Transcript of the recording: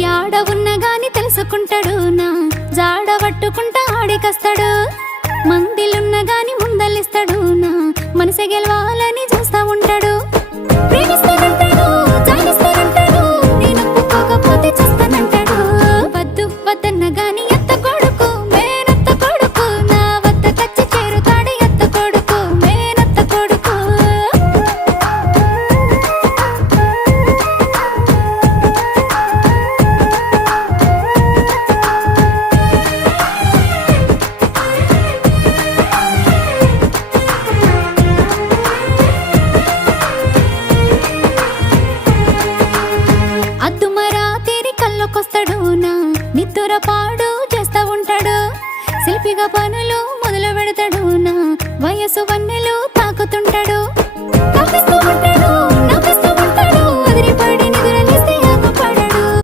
యాడ ఉన్నగాని తెలుసుకుంటాడు నా జాడ పట్టుకుంటా ఆడికస్తాడు మందిలున్నగాని ముందలిస్తాడు నా మనసు గెలవాలని చూస్తా ఉంటాడు ప్రేమిస్తానంటాడు జాలిస్తానంటాడు నేను ఒప్పుకోకపోతే చూస్తానంటాడు వద్దు వద్దన్నగాని ఎత్త కొడుకు మేనత్త కొడుకు నా వద్ద కచ్చి చేరుతాడు ఎత్త కొడుకు మేనత్త కొడుకు అద్దుమరా తీరి కళ్ళొకొస్తాడు నా నిద్దుర పాడు చేస్తా ఉంటాడు శిల్పిగా పనులు మొదలు పెడతాడు నా వయసు వన్నెలు